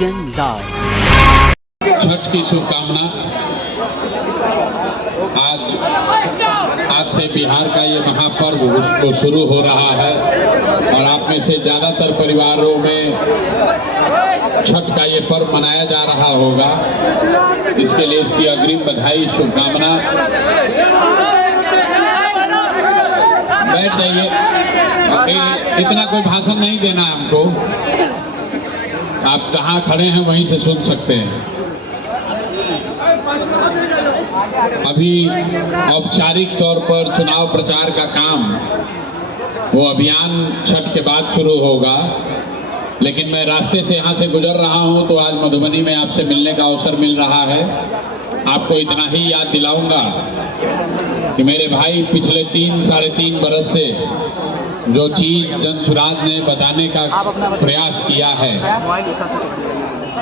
ABN live. Chhath की शुभकामना। आज से बिहार का ये महापर्व उसको शुरू हो रहा है और आप में से ज्यादातर परिवारों में छठ का ये पर्व मनाया जा रहा होगा। इसके लिए इसकी अग्रिम बधाई, शुभकामना। बैठ जाइए, इतना कोई भाषण नहीं देना है हमको। आप कहाँ खड़े हैं वहीं से सुन सकते हैं। अभी औपचारिक तौर पर चुनाव प्रचार का काम, वो अभियान छठ के बाद शुरू होगा, लेकिन मैं रास्ते से यहाँ से गुजर रहा हूँ तो आज मधुबनी में आपसे मिलने का अवसर मिल रहा है। आपको इतना ही याद दिलाऊंगा कि मेरे भाई पिछले 3-3.5 बरस से जो चीज जनसुराज ने बताने का प्रयास किया है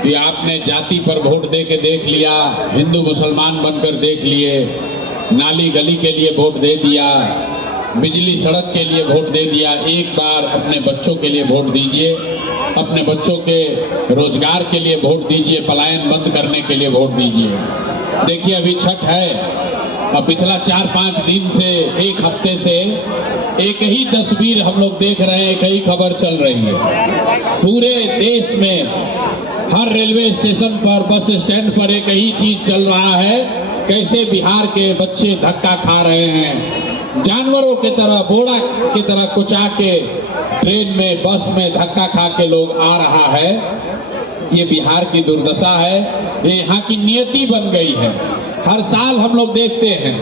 कि आपने जाति पर वोट दे के देख लिया, हिंदू मुसलमान बनकर देख लिए, नाली गली के लिए वोट दे दिया, बिजली सड़क के लिए वोट दे दिया। एक बार अपने बच्चों के लिए वोट दीजिए, अपने बच्चों के रोजगार के लिए वोट दीजिए, पलायन बंद करने के लिए वोट दीजिए। देखिए अभी छठ है और पिछला 4-5 दिन से, एक हफ्ते से एक ही तस्वीर हम लोग देख रहे हैं, एक ही खबर चल रही है। पूरे देश में हर रेलवे स्टेशन पर, बस स्टैंड पर एक ही चीज चल रहा है, कैसे बिहार के बच्चे धक्का खा रहे हैं, जानवरों की तरह, बोड़ा की तरह कुचा के ट्रेन में, बस में धक्का खा के लोग आ रहा है। ये बिहार की दुर्दशा है, ये यहाँ की नियति बन गई है। हर साल हम लोग देखते हैं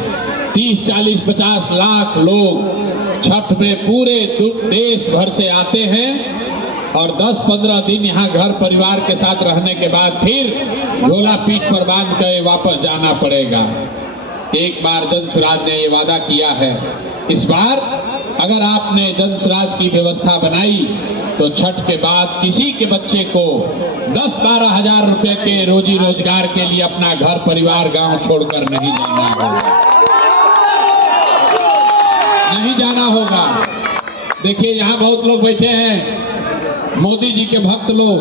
30, 40, 50 लाख लोग छठ में पूरे देश भर से आते हैं और 10-15 दिन यहाँ घर परिवार के साथ रहने के बाद फिर झोला पीठ पर बांध कर वापस जाना पड़ेगा। एक बार जनसुराज ने ये वादा किया है, इस बार अगर आपने जनसुराज की व्यवस्था बनाई तो छठ के बाद किसी के बच्चे को 10-12 हजार रुपए के रोजी रोजगार के लिए अपना घर परिवार गांव छोड़कर नहीं जाना होगा, नहीं जाना होगा। देखिए यहाँ बहुत लोग बैठे हैं, मोदी जी के भक्त लोग,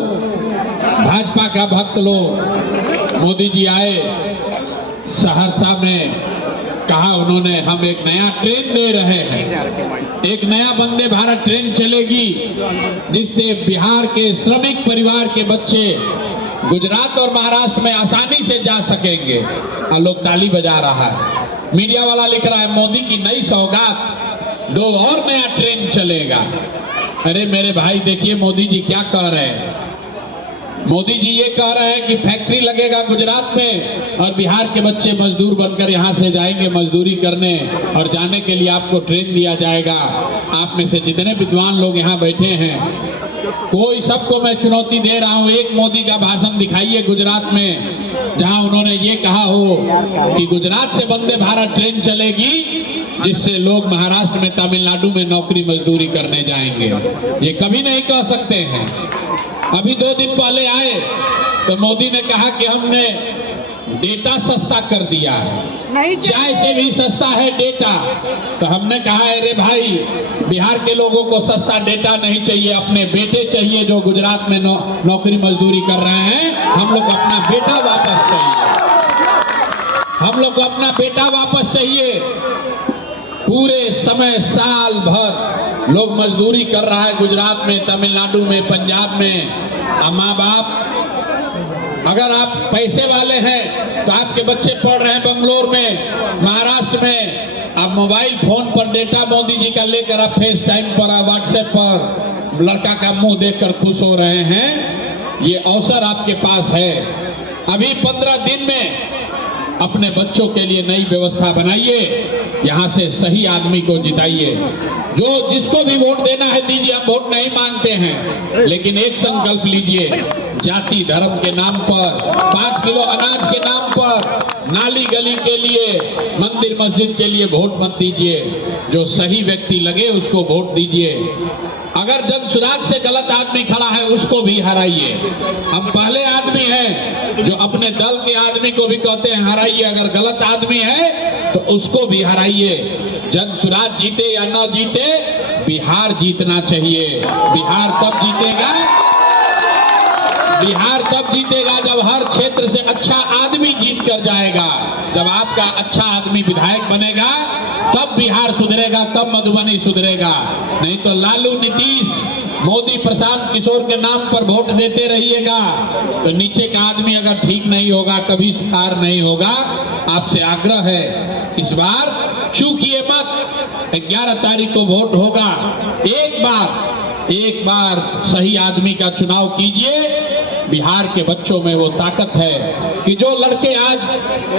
भाजपा का भक्त लोग। मोदी जी आए सहरसा में, कहा उन्होंने हम एक नया ट्रेन दे रहे हैं, एक नया वंदे भारत ट्रेन चलेगी जिससे बिहार के श्रमिक परिवार के बच्चे गुजरात और महाराष्ट्र में आसानी से जा सकेंगे। और लोग ताली बजा रहा है। मीडिया वाला लिख रहा है मोदी की नई सौगात, 2 और नया ट्रेन चलेगा। अरे मेरे भाई देखिए मोदी जी क्या कह रहे हैं। मोदी जी ये कह रहे हैं कि फैक्ट्री लगेगा गुजरात में और बिहार के बच्चे मजदूर बनकर यहाँ से जाएंगे मजदूरी करने और जाने के लिए आपको ट्रेन दिया जाएगा। आप में से जितने विद्वान लोग यहाँ बैठे हैं, कोई सबको मैं चुनौती दे रहा हूँ, एक मोदी का भाषण दिखाइए गुजरात में जहाँ उन्होंने ये कहा हो कि गुजरात से वंदे भारत ट्रेन चलेगी जिससे लोग महाराष्ट्र में, तमिलनाडु में नौकरी मजदूरी करने जाएंगे। ये कभी नहीं कह सकते हैं। अभी 2 दिन पहले आए तो मोदी ने कहा कि हमने डेटा सस्ता कर दिया है, चाय से भी सस्ता है डेटा। तो हमने कहा अरे भाई बिहार के लोगों को सस्ता डेटा नहीं चाहिए, अपने बेटे चाहिए जो गुजरात में नौकरी मजदूरी कर रहे हैं। हम लोग अपना बेटा वापस चाहिए, हम लोग को अपना बेटा वापस चाहिए। पूरे समय साल भर लोग मजदूरी कर रहा है गुजरात में, तमिलनाडु में, पंजाब में। माँ बाप अगर आप पैसे वाले हैं तो आपके बच्चे पढ़ रहे हैं बंगलोर में, महाराष्ट्र में, आप मोबाइल फोन पर डेटा मोदी जी का लेकर आप फेस टाइम पर, व्हाट्सएप पर लड़का का मुंह देखकर खुश हो रहे हैं। ये अवसर आपके पास है। अभी 15 दिन में अपने बच्चों के लिए नई व्यवस्था बनाइए, यहाँ से सही आदमी को जिताइए। जो जिसको भी वोट देना है दीजिए, हम वोट नहीं मांगते हैं, लेकिन एक संकल्प लीजिए, जाति धर्म के नाम पर, 5 किलो अनाज के नाम पर, नाली गली के लिए, मंदिर मस्जिद के लिए वोट मत दीजिए। जो सही व्यक्ति लगे उसको वोट दीजिए। अगर जनसुराज से गलत आदमी खड़ा है उसको भी हराइए। हम पहले आदमी हैं जो अपने दल के आदमी को भी कहते हैं हराइए। अगर गलत आदमी है तो उसको भी हराइए। जनसुराज जीते या न जीते, बिहार जीतना चाहिए। बिहार तब जीतेगा बिहार तब जीतेगा जब हर क्षेत्र से अच्छा आदमी जीत कर जाएगा। जब आपका अच्छा आदमी विधायक बनेगा तब बिहार सुधरेगा, तब मधुबनी सुधरेगा। नहीं तो लालू, नीतीश, मोदी, प्रशांत किशोर के नाम पर वोट देते रहिएगा तो नीचे का आदमी अगर ठीक नहीं होगा कभी सुधार नहीं होगा। आपसे आग्रह है इस बार चूकिए मत। 11 तारीख को वोट होगा। एक बार सही आदमी का चुनाव कीजिए। बिहार के बच्चों में वो ताकत है कि जो लड़के आज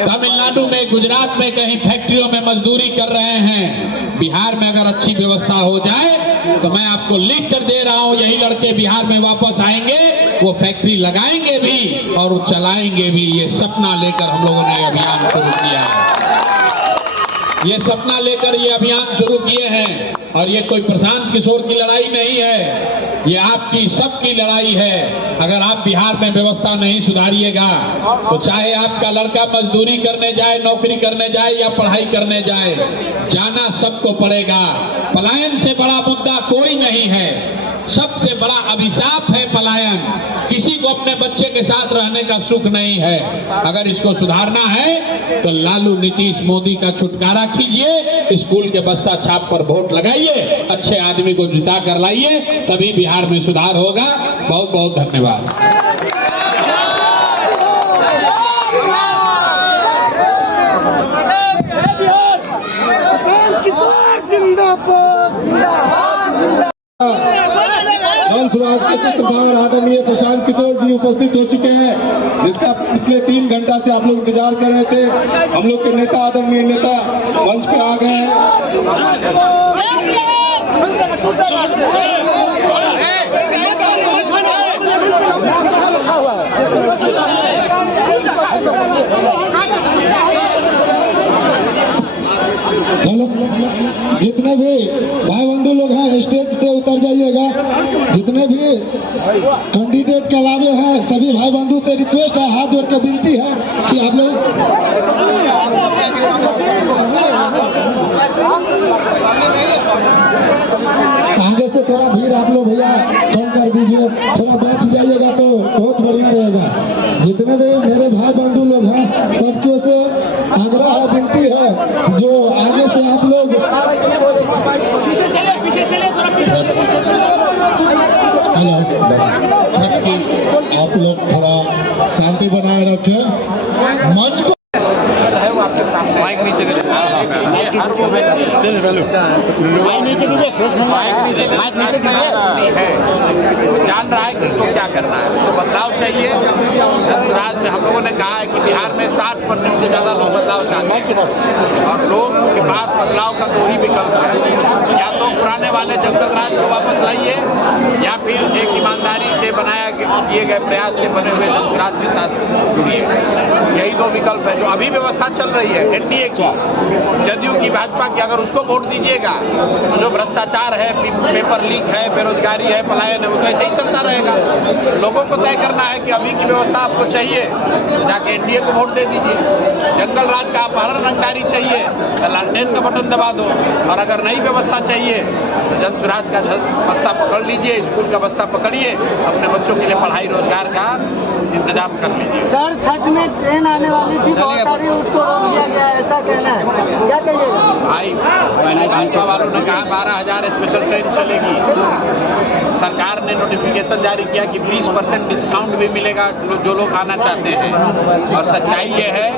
तमिलनाडु में, गुजरात में कहीं फैक्ट्रियों में मजदूरी कर रहे हैं, बिहार में अगर अच्छी व्यवस्था हो जाए तो मैं आपको लिख कर दे रहा हूं, यही लड़के बिहार में वापस आएंगे, वो फैक्ट्री लगाएंगे भी और वो चलाएंगे भी। ये सपना लेकर हम लोगों ने अभियान शुरू किया है। ये सपना लेकर ये अभियान शुरू किए हैं और ये कोई प्रशांत किशोर की लड़ाई नहीं है, ये आपकी सबकी लड़ाई है। अगर आप बिहार में व्यवस्था नहीं सुधारिएगा तो चाहे आपका लड़का मजदूरी करने जाए, नौकरी करने जाए या पढ़ाई करने जाए, जाना सबको पड़ेगा। पलायन से बड़ा मुद्दा कोई नहीं है, सबसे बड़ा अभिशाप है पलायन। किसी को अपने बच्चे के साथ रहने का सुख नहीं है। अगर इसको सुधारना है तो लालू, नीतीश, मोदी का छुटकारा कीजिए, स्कूल के बस्ता छाप पर वोट लगाइए, अच्छे आदमी को जिता कर लाइए, तभी बिहार में सुधार होगा। बहुत बहुत धन्यवाद। जन स्वराज के सूत्रधार आदरणीय प्रशांत किशोर जी उपस्थित हो चुके हैं, जिसका पिछले 3 घंटा से आप लोग इंतजार कर रहे थे। हम लोग के नेता, आदरणीय नेता मंच पे आ गए हैं। जितने भी भाई बंधु लोग हैं स्टेज से उतर जाइएगा। जितने भी कैंडिडेट के अलावे हैं सभी भाई बंधु से रिक्वेस्ट है, हाथ जोड़ के विनती है कि आप लोग आगे से थोड़ा भीड़ आप लोग भैया कम कर दीजिए, थोड़ा बैठ जाइएगा तो बहुत बढ़िया रहेगा। जितने भी मेरे भाई बंधु लोग हैं सबके से आग्रह है, विनती है, जो आगे से आप लोग आप लोग थोड़ा शांति बनाए रखें। मंच को माइक नीचे जान रहा है कि उसको क्या करना है, उसको बदलाव चाहिए। जनसुराज में हम लोगों ने कहा है कि बिहार में 60% से ज्यादा लोग बदलाव चाहते हैं और लोगों के पास बदलाव का 2 ही विकल्प है, या तो पुराने वाले जंगल राज को वापस लाइए या फिर एक ईमानदारी से बनाया किए गए प्रयास से बने हुए जनसुराज के साथ जुड़िए। यही 2 विकल्प है। जो अभी व्यवस्था चल रही है एनडीए की, जदयू की, भाजपा की, अगर उसको वोट दीजिएगा तो जो भ्रष्टाचार है, पेपर लीक है, बेरोजगारी है, पलायन है, वो तो ऐसे ही चलता रहेगा। लोगों को तय करना है कि अभी की व्यवस्था आपको चाहिए, जाके एनडीए को वोट दे दीजिए। जंगल राज का अपहरण, रंगदारी चाहिए तो लालटेन का बटन दबा दो, और अगर नई व्यवस्था चाहिए तो जनसुराज का बस्ता पकड़ लीजिए, स्कूल का बस्ता पकड़िए, अपने बच्चों के लिए पढ़ाई रोजगार का इंतजाम कर लीजिए। सर, छठ में ट्रेन आने वाली थी बहुत सारी, उसको रोक दिया गया, ऐसा कहना है, क्या कहिएगा? भाई पहले भाजपा वालों ने कहा 12,000 स्पेशल ट्रेन चलेगी। सरकार ने नोटिफिकेशन जारी किया कि 20% डिस्काउंट भी मिलेगा जो लोग आना चाहते हैं। और सच्चाई ये है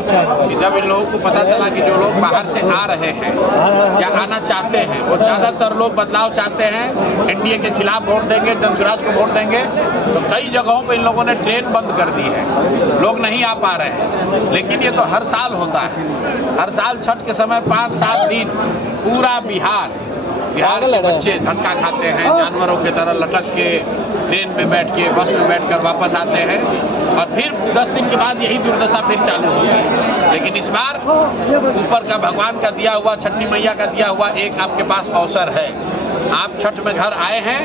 कि जब इन लोगों को पता चला कि जो लोग बाहर से आ रहे हैं या आना चाहते हैं, वो ज़्यादातर लोग बदलाव चाहते हैं, एनडीए के खिलाफ वोट देंगे, जनसुराज को वोट देंगे, तो कई जगहों पर इन लोगों ने ट्रेन बंद कर दी है, लोग नहीं आ पा रहे हैं। लेकिन ये तो हर साल होता है। हर साल छठ के समय 5-7 दिन पूरा बिहार के बच्चे धक्का खाते हैं, जानवरों की तरह लटक के ट्रेन में बैठ के, बस में बैठकर वापस आते हैं, और फिर 10 दिन के बाद यही दुर्दशा फिर चालू होती है। लेकिन इस बार ऊपर का भगवान का दिया हुआ, छठी मैया का दिया हुआ एक आपके पास अवसर है। आप छठ में घर आए हैं,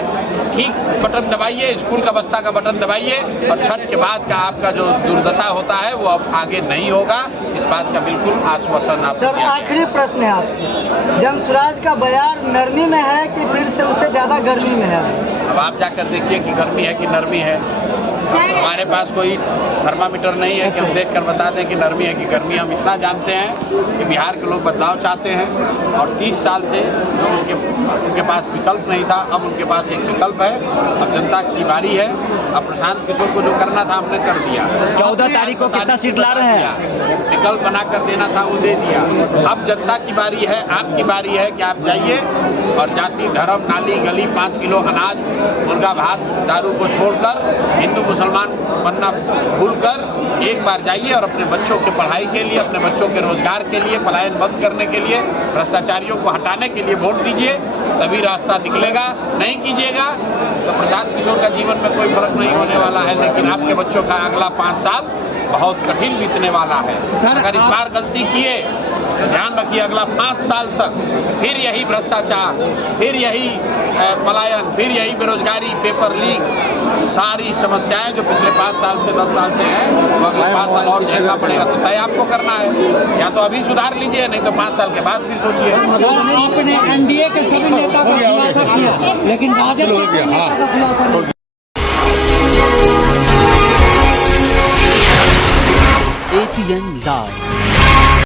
ठीक बटन दबाइए, स्कूल का बस्ता का बटन दबाइए, और छठ के बाद का आपका जो दुर्दशा होता है वो अब आगे नहीं होगा। इस बात का बिल्कुल आश्वासन आप। सर, आखिरी प्रश्न है आपसे, जनसुराज का बयान नरमी में है कि फिर से उससे ज्यादा गर्मी में है? अब आप जाकर देखिए कि गर्मी है कि नरमी है। हमारे पास कोई थर्मामीटर नहीं है कि हम देख कर बता दें कि नरमी है कि गर्मी। हम इतना जानते हैं कि बिहार के लोग बदलाव चाहते हैं और 30 साल से उनके पास विकल्प नहीं था, अब उनके पास एक विकल्प है। अब जनता की बारी है। अब प्रशांत किशोर को जो करना था हमने कर दिया। 14 तारीख को कितना सीट ला रहे हैं? विकल्प बना कर देना था वो दे दिया। अब जनता की बारी है, आपकी बारी है कि आप जाइए और जाति धर्म नाली गली 5 किलो अनाज मुर्गा भात दारू को छोड़कर हिंदू मुसलमान बनना भूलकर एक बार जाइए और अपने बच्चों की पढ़ाई के लिए, अपने बच्चों के रोजगार के लिए, पलायन बंद करने के लिए, भ्रष्टाचारियों को हटाने के लिए वोट दीजिए, तभी रास्ता निकलेगा। नहीं कीजिएगा तो प्रशांत किशोर का जीवन में कोई फर्क नहीं होने वाला है, लेकिन आपके बच्चों का अगला 5 साल बहुत कठिन बीतने वाला है। अगर इस बार गलती किए तो ध्यान रखिए अगला 5 साल तक फिर यही भ्रष्टाचार, फिर यही पलायन, फिर यही बेरोजगारी, पेपर लीक, सारी समस्याएं जो पिछले 5 साल से 10 साल से हैं वो अगले 5 साल और झेलना पड़ेगा। तो तय आपको करना है, या तो अभी सुधार लीजिए, नहीं तो 5 साल के बाद फिर सोचिए। आपने एनडीए के सभी नेता का खुलासा किया, लेकिन भाजपा के नेता का खुलासा नहीं। ATN Live।